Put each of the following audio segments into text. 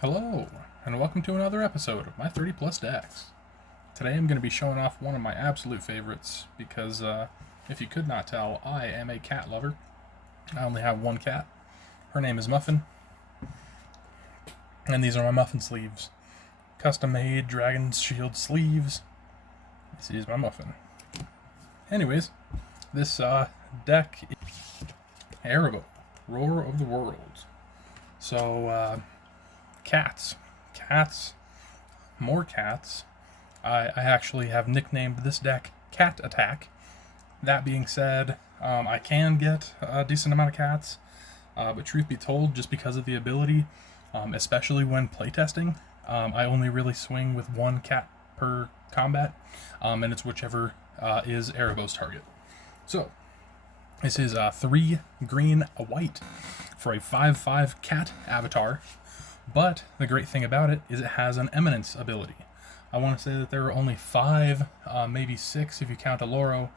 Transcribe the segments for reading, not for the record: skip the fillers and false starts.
Hello, and welcome to another episode of my 30 plus decks. Today I'm going to be showing off one of my absolute favorites because, if you could not tell, I am a cat lover. I only have one cat. Her name is Muffin, and these are my Muffin sleeves. Custom made Dragon's Shield sleeves. This is my Muffin. Anyways, this deck is Arahbo, Roar of the World. So, cats, more cats. I actually have nicknamed this deck Cat Attack. That being said, I can get a decent amount of cats, but truth be told, just because of the ability, especially when playtesting, I only really swing with one cat per combat, and it's whichever is Arahbo's target. So, this is 3 green, a white for a 5/5 cat avatar. But the great thing about it is it has an Eminence ability. I want to say that there are only 5, maybe 6 if you count Aloro,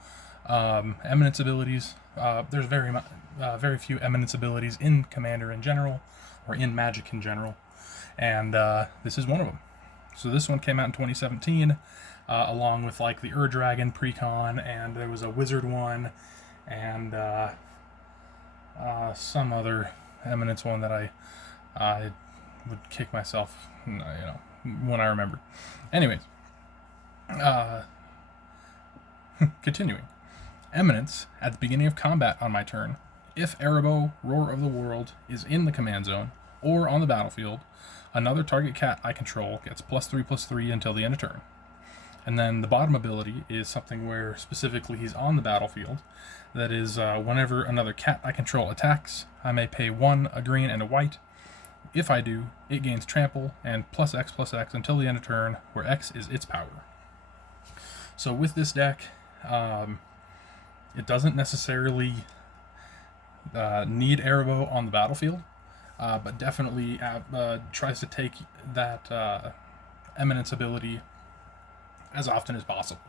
Eminence abilities. There's very few Eminence abilities in Commander in general, or in Magic in general, and this is one of them. So this one came out in 2017, along with like the Dragon Precon, and there was a Wizard one, and some other Eminence one that I would kick myself, when I remember. Anyways, continuing. Eminence, at the beginning of combat on my turn, if Arahbo, Roar of the World, is in the command zone, or on the battlefield, another target cat I control gets +3/+3 until the end of turn. And then the bottom ability is something where specifically he's on the battlefield. That is, whenever another cat I control attacks, I may pay 1, a green, and a white. If I do, it gains trample and +X/+X until the end of turn, where X is its power. So with this deck, it doesn't necessarily need Arahbo on the battlefield, but definitely tries to take that Eminence ability as often as possible.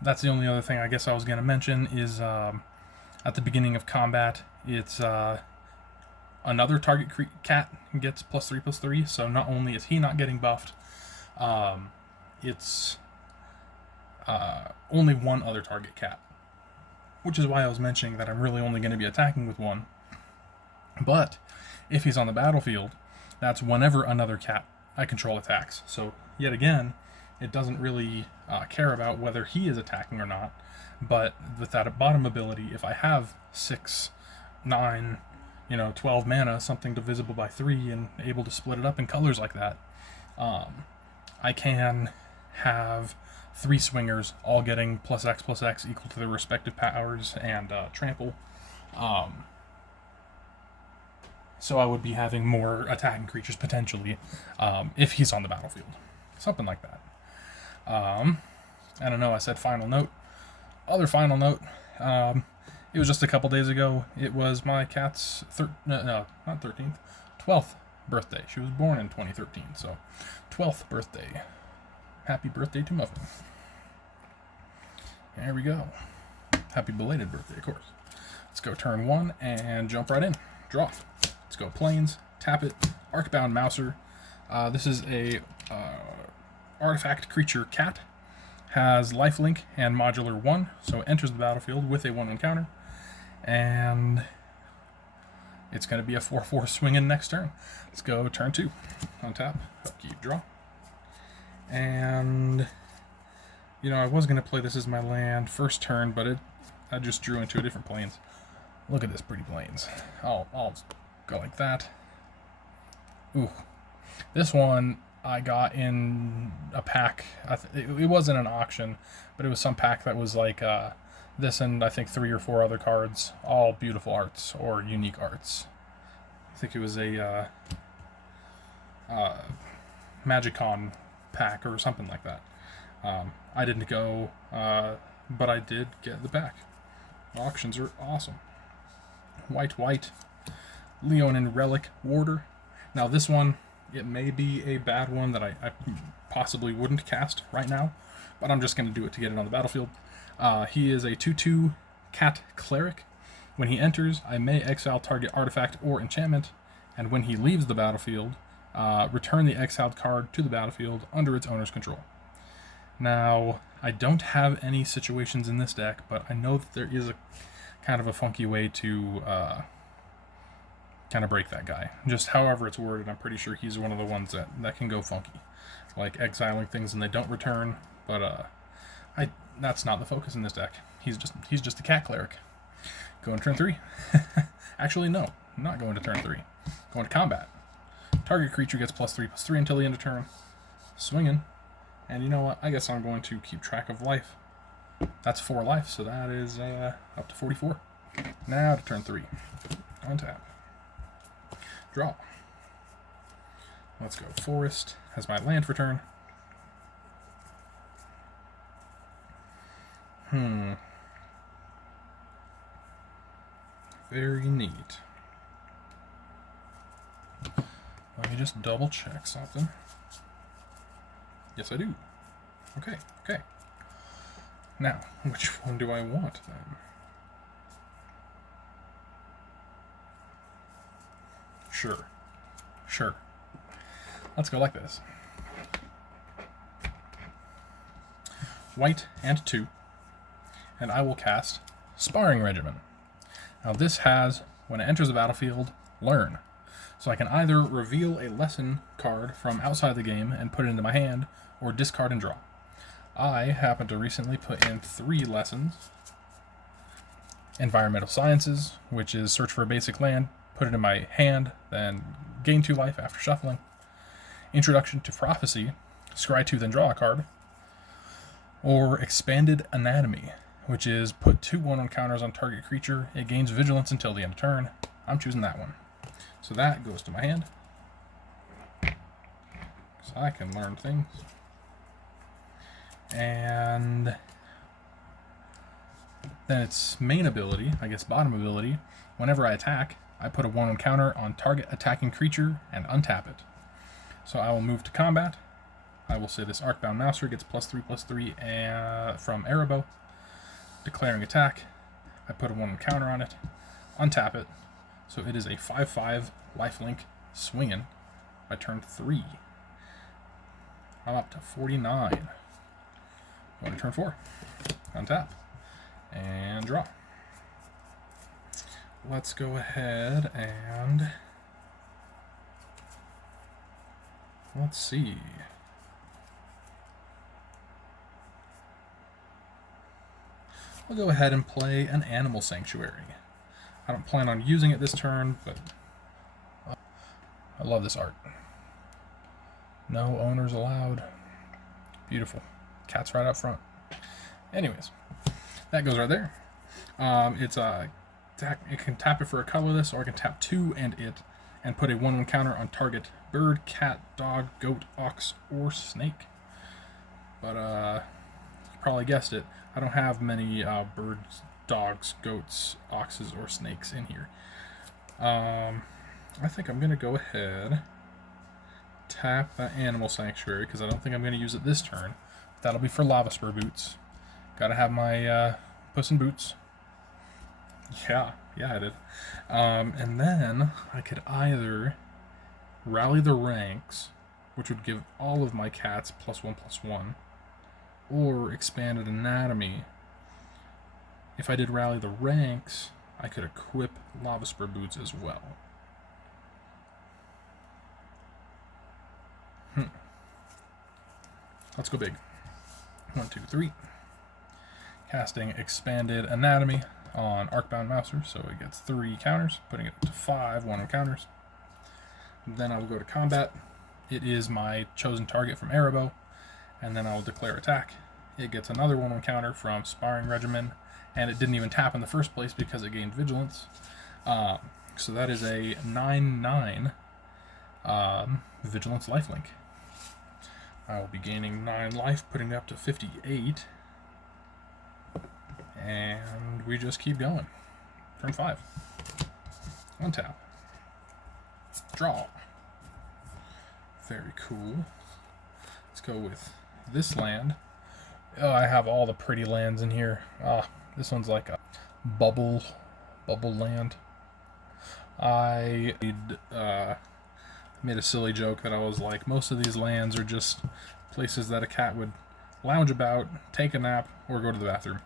That's the only other thing I guess I was going to mention is at the beginning of combat, it's another target cat gets +3/+3, so not only is he not getting buffed, it's only one other target cat. Which is why I was mentioning that I'm really only going to be attacking with one. But if he's on the battlefield, that's whenever another cat I control attacks. So yet again, it doesn't really care about whether he is attacking or not. But with that bottom ability, if I have 6, 9, 12 mana, something divisible by 3, and able to split it up in colors like that, I can have 3 swingers all getting +X/+X equal to their respective powers and trample. So I would be having more attacking creatures potentially if he's on the battlefield. Something like that. I don't know, I said final note. Other final note, it was just a couple days ago. It was my cat's 12th birthday. She was born in 2013, so 12th birthday. Happy birthday to Muffin. There we go. Happy belated birthday, of course. Let's go turn 1 and jump right in. Draw. Let's go Plains, tap it, Arcbound Mouser. This is a artifact creature cat. Has lifelink and modular 1, so it enters the battlefield with a 1/1 counter, and it's going to be a 4/4 swinging next turn. Let's go turn 2. Untap, upkeep, draw. And, I was going to play this as my land first turn, but I just drew into a different Plains. Look at this pretty Plains. I'll go like that. Ooh. This one I got in a pack. It wasn't an auction, but it was some pack that was like this and I think 3 or 4 other cards, all beautiful arts or unique arts. I think it was a Magicon pack or something like that. I didn't go, but I did get the pack. Auctions are awesome. White, Leonin Relic Warder. Now this one, it may be a bad one that I possibly wouldn't cast right now, but I'm just going to do it to get it on the battlefield. He is a 2/2 cat cleric When he enters, I may exile target artifact or enchantment, and when he leaves the battlefield, return the exiled card to the battlefield under its owner's control. Now, I don't have any situations in this deck, but I know that there is a kind of a funky way to kind of break that guy. Just however it's worded, I'm pretty sure he's one of the ones that can go funky. Like exiling things and they don't return, but that's not the focus in this deck. He's just a cat cleric. Going to turn 3. Actually, no, I'm not going to turn 3. Going to combat. Target creature gets +3/+3 until the end of turn. Swinging. And you know what? I guess I'm going to keep track of life. That's 4 life, so that is up to 44. Now to turn 3. Untap. Draw. Let's go Forest as my land for turn. Very neat. Let me just double check something. Yes, I do. Okay. Now, which one do I want then? Sure. Let's go like this. White and 2. And I will cast Sparring Regimen. Now this has, when it enters the battlefield, learn. So I can either reveal a lesson card from outside the game and put it into my hand, or discard and draw. I happen to recently put in 3 lessons. Environmental Sciences, which is search for a basic land, put it in my hand, then gain 2 life after shuffling. Introduction to Prophecy, scry 2, then draw a card. Or Expanded Anatomy, which is put 2 1/1 counters on target creature. It gains vigilance until the end of turn. I'm choosing that one. So that goes to my hand. So I can learn things. And then its main ability, I guess bottom ability, whenever I attack, I put a 1/1 counter on target attacking creature and untap it. So I will move to combat. I will say this Arcbound Mouser gets +3/+3 from Arahbo. Declaring attack, I put a 1/1 counter on it, untap it, so it is a 5/5 lifelink swinging by turn 3. I'm up to 49. Going to turn 4. Untap. And draw. Let's go ahead and let's see. I'll go ahead and play an Animal Sanctuary. I don't plan on using it this turn, but I love this art. No owners allowed. Beautiful. Cat's right up front. Anyways, that goes right there. It can tap it for a colorless, or I can tap 2 and put a 1/1 counter on target bird, cat, dog, goat, ox, or snake. But you probably guessed it. I don't have many birds, dogs, goats, oxes, or snakes in here. I think I'm gonna go ahead, tap that Animal Sanctuary because I don't think I'm gonna use it this turn. That'll be for Lava Spur Boots. Gotta have my Puss in Boots. Yeah, I did. And then I could either Rally the Ranks, which would give all of my cats +1/+1, or Expanded Anatomy. If I did Rally the Ranks, I could equip Lava Spur Boots as well. Let's go big. 1, 2, 3. Casting Expanded Anatomy on Arcbound Mouser, so it gets 3 counters, putting it up to 5 1/1 counters. Then I will go to combat. It is my chosen target from Arahbo, and then I will declare attack. It gets another 1/1 counter from Sparring Regimen, and it didn't even tap in the first place because it gained vigilance. So that is a 9/9 vigilance lifelink. I will be gaining 9 life, putting it up to 58. And we just keep going. Turn 5. Untap. Draw. Very cool. Let's go with this land. Oh, I have all the pretty lands in here. This one's like a bubble Bubble land. I made a silly joke that I was like, most of these lands are just places that a cat would lounge about, take a nap, or go to the bathroom.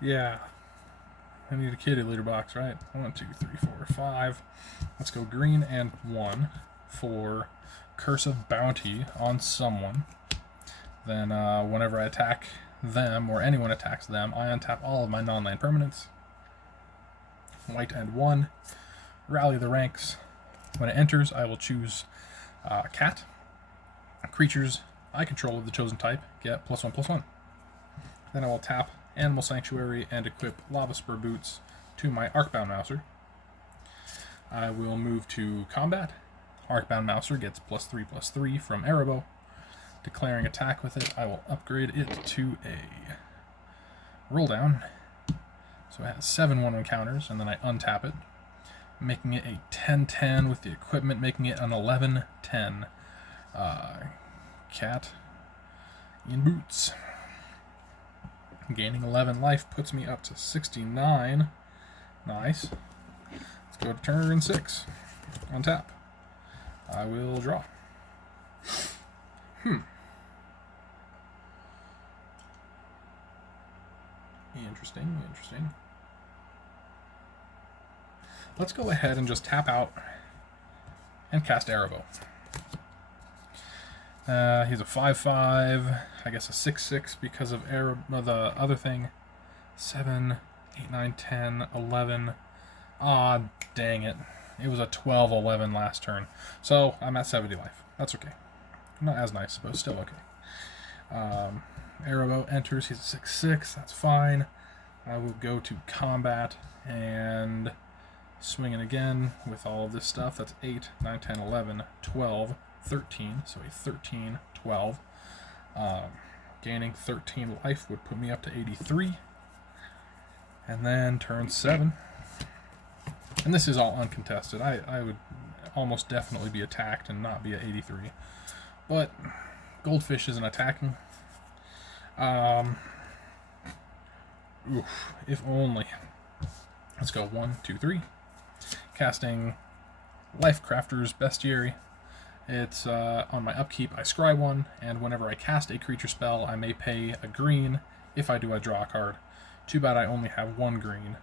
Yeah, I need a kitty litter box, right? 1, 2, 3, 4, 5. Let's go green and 1 for Curse of Bounty on someone. Then whenever I attack them, or anyone attacks them, I untap all of my non-land permanents. White and 1. Rally the ranks. When it enters, I will choose cat. Creatures I control of the chosen type get +1/+1. Then I will tap Animal Sanctuary and equip Lava Spur Boots to my Arcbound Mouser. I will move to combat. Arcbound Mouser gets +3/+3 from Arahbo. Declaring attack with it, I will upgrade it to a roll down. So it has 7 1/1 counters, and then I untap it, making it a 10/10 with the equipment, making it an 11/10 cat in boots. Gaining 11 life puts me up to 69. Nice. Let's go to turn 6. Untap. I will draw. Interesting. Let's go ahead and just tap out and cast Arahbo. He's a 5/5, I guess a 6/6 because of the other thing. 7, 8, 9, 10, 11. Ah, dang it. It was a 12/11 last turn. So I'm at 70 life. That's okay. Not as nice, but still okay. Arahbo enters. He's a 6/6. That's fine. I will go to combat and swing it again with all of this stuff. That's 8, 9, 10, 11, 12, 13. So a 13/12. Gaining 13 life would put me up to 83. And then turn 7. And this is all uncontested. I would almost definitely be attacked and not be at 83. But Goldfish isn't attacking. If only. Let's go 1, 2, 3. Casting Lifecrafter's Bestiary. It's on my upkeep, I scry 1, and whenever I cast a creature spell, I may pay a green. If I do, I draw a card. Too bad I only have 1 green.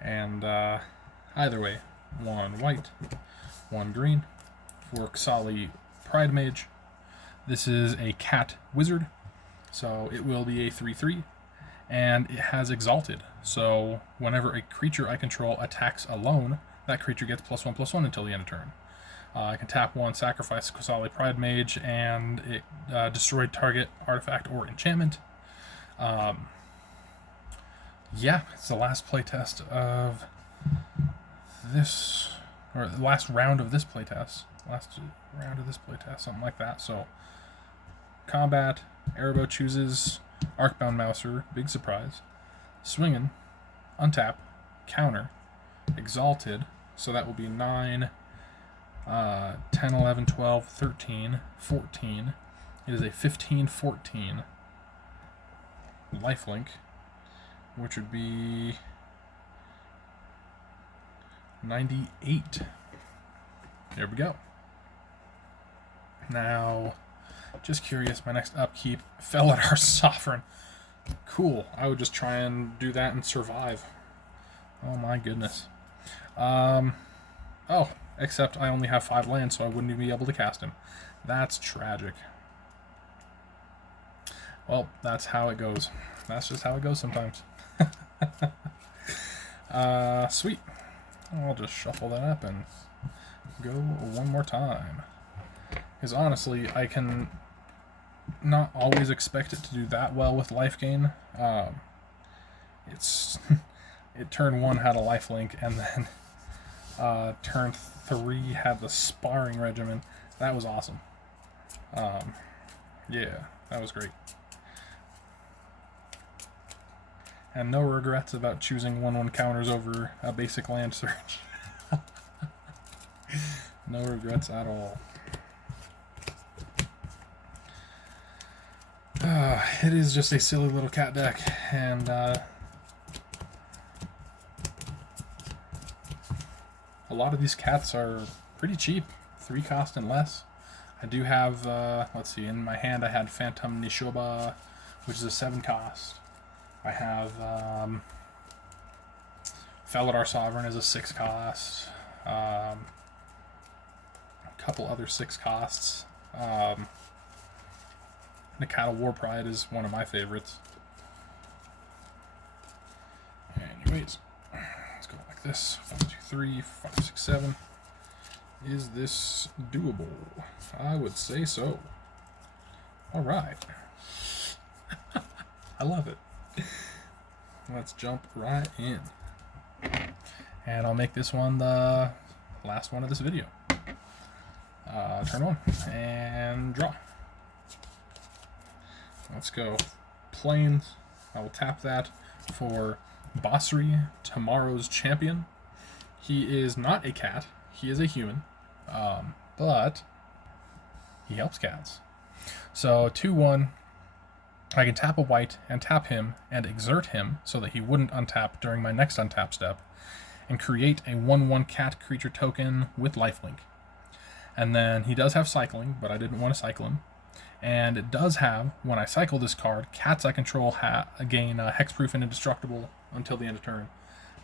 And either way, 1 white, 1 green for Xali Pride Mage. This is a cat wizard, so it will be a 3/3, and it has Exalted. So whenever a creature I control attacks alone, that creature gets +1/+1 until the end of turn. I can tap 1, sacrifice Xali Pride Mage, and it destroyed target artifact or enchantment. Yeah, it's the last playtest of this, or the last round of this playtest. Something like that. So, combat, Arahbo chooses Arcbound Mouser, big surprise. Swinging, untap, counter, Exalted, so that will be 9, 10, 11, 12, 13, 14. It is a 15/14 lifelink, which would be 98. There we go. Now, just curious, my next upkeep, Felidar Sovereign. Cool. I would just try and do that and survive. Oh my goodness. Oh, except I only have 5 lands, so I wouldn't even be able to cast him. That's tragic. Well, that's how it goes. That's just how it goes sometimes. Sweet. I'll just shuffle that up and go one more time. Because honestly, I can not always expect it to do that well with life gain. It turn 1 had a lifelink, and then turn 3 had the sparring regimen. That was awesome. Yeah, that was great. And no regrets about choosing 1/1 counters over a basic land search. No regrets at all. It is just a silly little cat deck, and lot of these cats are pretty cheap, 3 cost and less. I do have, let's see, in my hand I had Phantom Nishoba, which is a 7 cost. I have Felidar Sovereign is a 6 cost. A couple other 6 costs. Nikata War Pride is one of my favorites. Anyways, let's go like this. 1, 2, 3, 5, 6, 7. Is this doable? I would say so. Alright. I love it. Let's jump right in. And I'll make this one the last one of this video. Turn 1 and draw. Let's go. Plains. I will tap that for Basri, tomorrow's champion. He is not a cat. He is a human. But he helps cats. So 2-1. I can tap a white and tap him and exert him so that he wouldn't untap during my next untap step, and create a 1/1 cat creature token with lifelink. And then he does have cycling, but I didn't want to cycle him. And it does have, when I cycle this card, cats I control gain hexproof and indestructible until the end of turn.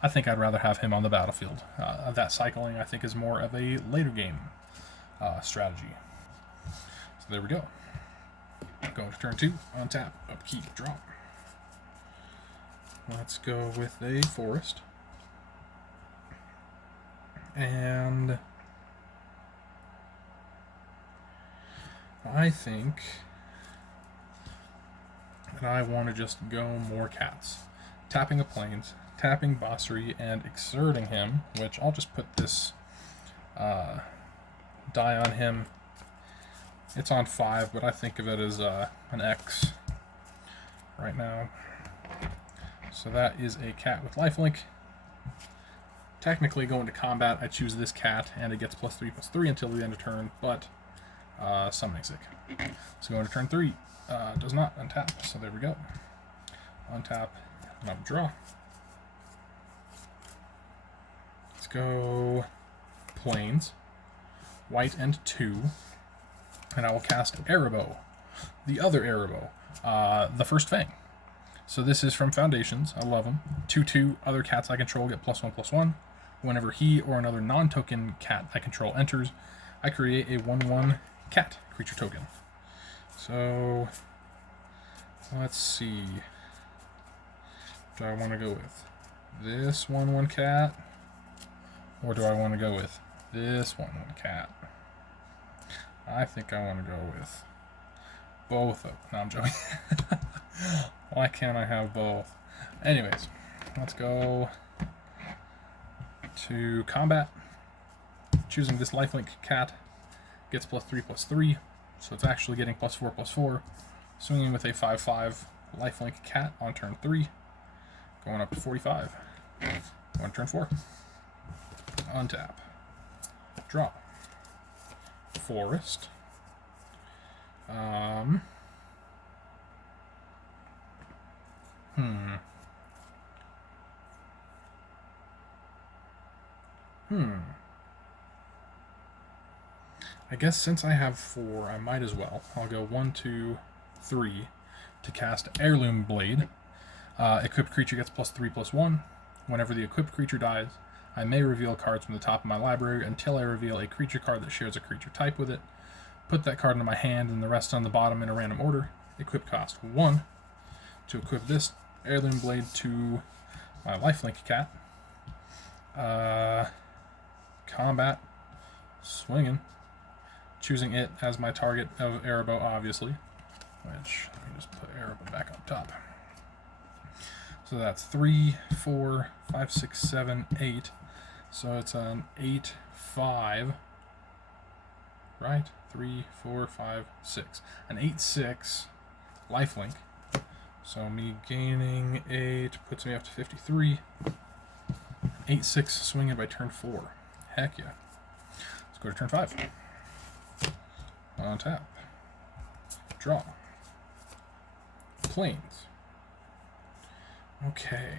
I think I'd rather have him on the battlefield. That cycling, I think, is more of a later game strategy. So there we go. Going to turn 2, untap, upkeep, draw. Let's go with a forest. And I think that I want to just go more cats. Tapping a plains, tapping Basri, and exerting him, which I'll just put this die on him. It's on 5, but I think of it as an X right now. So that is a cat with lifelink. Technically, going to combat, I choose this cat, and it gets +3/+3 until the end of turn, but summoning sick. So going to turn 3, does not untap, so there we go. Untap, and I'll draw. Let's go plains, white and 2, and I will cast Arahbo, the other Arahbo, the first Fang. So this is from Foundations. I love them. 2/2, other cats I control get +1/+1. Whenever he or another non-token cat I control enters, I create a 1/1 cat creature token. So let's see. Do I want to go with this 1/1 cat, or do I want to go with this 1/1 cat? I think I want to go with both of them. No, I'm joking. Why can't I have both? Anyways, let's go to combat. Choosing this lifelink cat gets +3/+3, so it's actually getting +4/+4. Swinging with a 5/5 lifelink cat on turn 3, going up to 45. On turn 4, untap, draw, forest. I guess since I have 4, I might as well. I'll go 1, 2, 3 to cast Heirloom Blade. Equipped creature gets +3/+1. Whenever the equipped creature dies, I may reveal cards from the top of my library until I reveal a creature card that shares a creature type with it. Put that card into my hand and the rest on the bottom in a random order. Equip cost 1 to equip this Heirloom Blade to my lifelink cat. Combat, swinging, choosing it as my target of Arahbo, obviously, which, let me just put Arahbo back up top. So that's 3, 4, 5, 6, 7, 8. So it's an 8/5, right? 3, 4, 5, 6. An 8/6 lifelink. So me gaining 8 puts me up to 53. 8/6 swinging by turn 4. Heck yeah. Let's go to turn 5. On tap. Draw. Plains. Okay.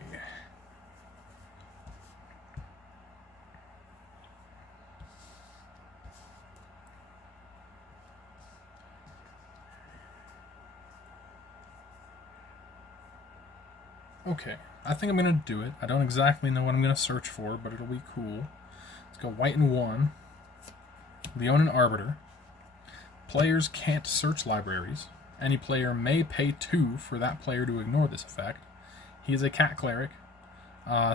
Okay, I think I'm going to do it. I don't exactly know what I'm going to search for, but it'll be cool. Let's go white and 1. Leonin Arbiter. Players can't search libraries. Any player may pay 2 for that player to ignore this effect. He is a cat cleric,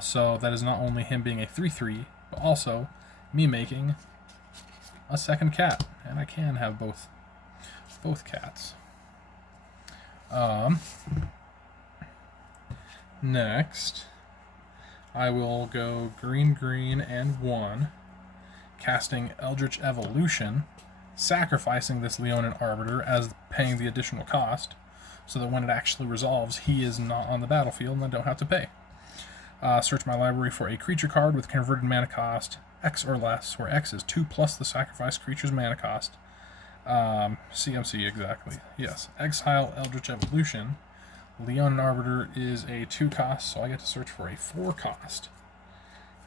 so that is not only him being a 3/3, but also me making a second cat, and I can have both cats. Next, I will go green, green, and 1, casting Eldritch Evolution, sacrificing this Leonin Arbiter as paying the additional cost, so that when it actually resolves, he is not on the battlefield and I don't have to pay. Search my library for a creature card with converted mana cost X or less, where X is 2 plus the sacrificed creature's mana cost. CMC, exactly. Yes. Exile Eldritch Evolution. Leonin Arbiter is a 2 cost, so I get to search for a 4 cost.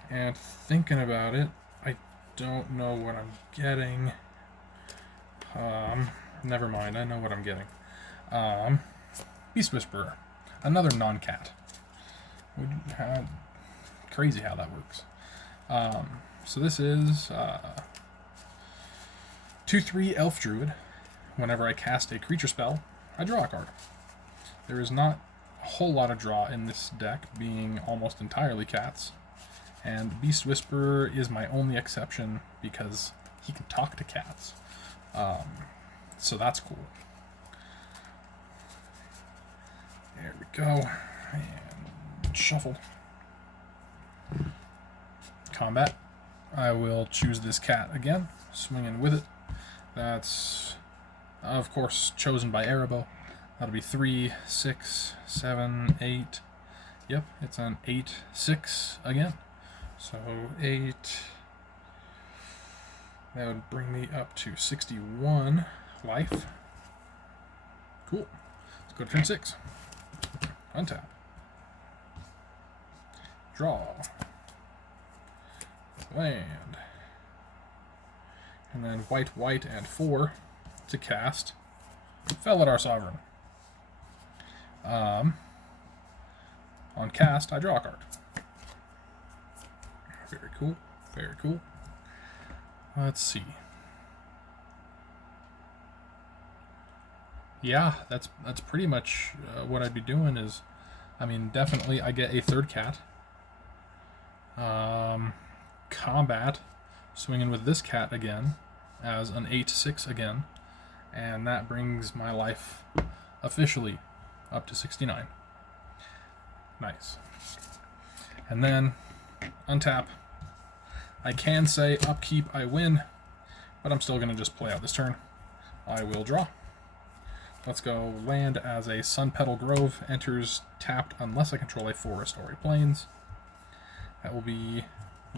And thinking about it, I don't know what I'm getting. Never mind, I know what I'm getting. Beast Whisperer. Another non-cat. Crazy how that works. So this is 2/3 Elf Druid. Whenever I cast a creature spell, I draw a card. There is not a whole lot of draw in this deck, being almost entirely cats. And Beast Whisperer is my only exception because he can talk to cats. So that's cool. There we go. And shuffle. Combat. I will choose this cat again, swinging with it. That's, of course, chosen by Arahbo. That'll be 3, 6, 7, 8. Yep, it's an 8, 6 again. So 8. That would bring me up to 61 life. Cool. Let's go to turn 6. Untap. Draw. Land. And then white, white, and 4 to cast Felidar Sovereign. On cast, I draw a card. Very cool. Very cool. Let's see. Yeah, that's pretty much what I'd be doing is, I mean, definitely I get a third cat. Combat, swinging with this cat again as an 8/6 again, and that brings my life officially up to 69. Nice. And then untap. I can say upkeep, I win, but I'm still going to just play out this turn. I will draw. Let's go land as a Sun Petal Grove, enters tapped unless I control a forest or a plains. That will be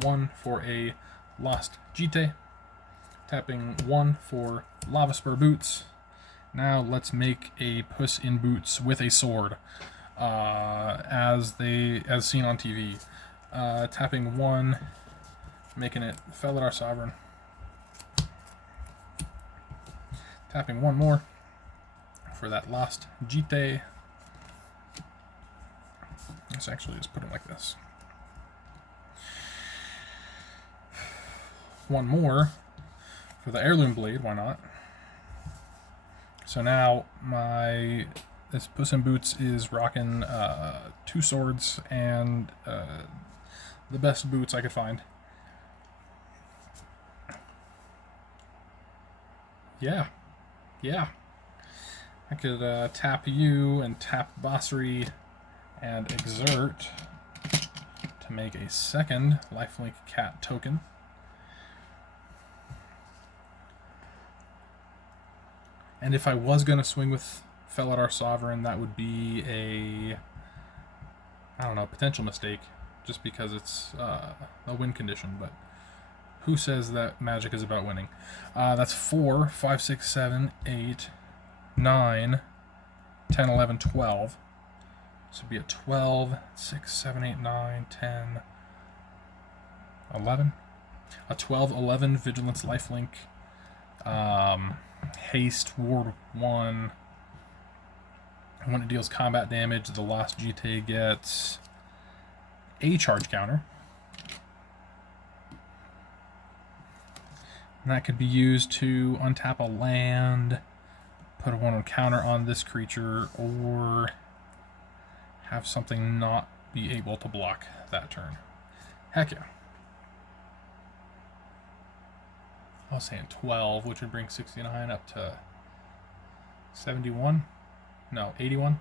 1 for a Lost Jite, tapping 1 for Lava Spur Boots. Now let's make a Puss in Boots with a sword, as seen on TV. Tapping 1, making it Felidar Sovereign. Tapping 1 more for that Lost Jite. Let's actually just put it like this. 1 more for the Heirloom Blade, why not? So now this Puss in Boots is rocking 2 swords and the best boots I could find. Yeah. I could tap you and tap Bossary and exert to make a second lifelink cat token. And if I was going to swing with Felidar Sovereign, that would be a potential mistake, just because it's a win condition, but who says that Magic is about winning? That's 4, 5, 6, 7, 8, 9, 10, 11, 12. So it'd be a 12, 6, 7, 8, 9, 10, 11. A 12, 11 Vigilance Lifelink. Haste, Ward 1. When it deals combat damage, the Lost GT gets a charge counter. And that could be used to untap a land, put a 1/1 counter on this creature, or have something not be able to block that turn. Heck yeah. I was saying 12, which would bring 69 up to 71? No, 81?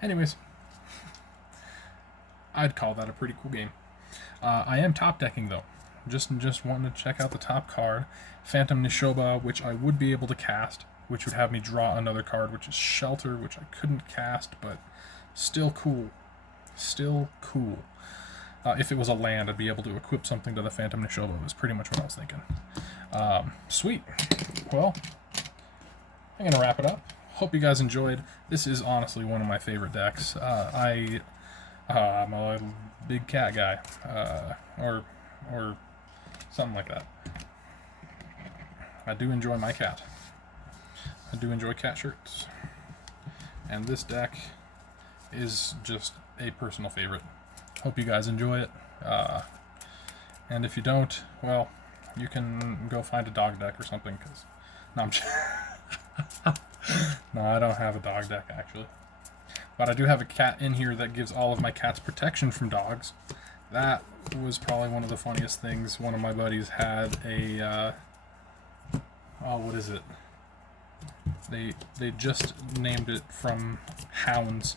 Anyways, I'd call that a pretty cool game. I am top decking though. Just wanting to check out the top card, Phantom Nishoba, which I would be able to cast, which would have me draw another card, which is Shelter, which I couldn't cast, but still cool. Still cool. If it was a land, I'd be able to equip something to the Phantom Nishoba, was pretty much what I was thinking. Sweet. Well, I'm going to wrap it up. Hope you guys enjoyed. This is honestly one of my favorite decks. I'm a big cat guy, or something like that. I do enjoy my cat. I do enjoy cat shirts. And this deck is just a personal favorite. Hope you guys enjoy it. And if you don't, well, you can go find a dog deck or something. Cause no, no, I don't have a dog deck actually. But I do have a cat in here that gives all of my cats protection from dogs. That was probably one of the funniest things. One of my buddies had a, what is it? They just named it from hounds.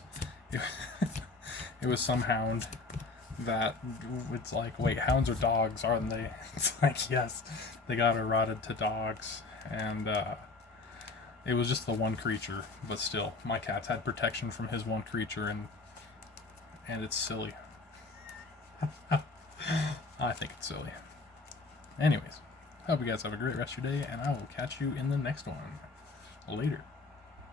It was some hound that it's like, wait, hounds are dogs, aren't they? It's like, yes, they got eroded to dogs, and it was just the one creature, but still, my cat's had protection from his one creature, and it's silly. I think it's silly. Anyways, hope you guys have a great rest of your day, and I will catch you in the next one. Later.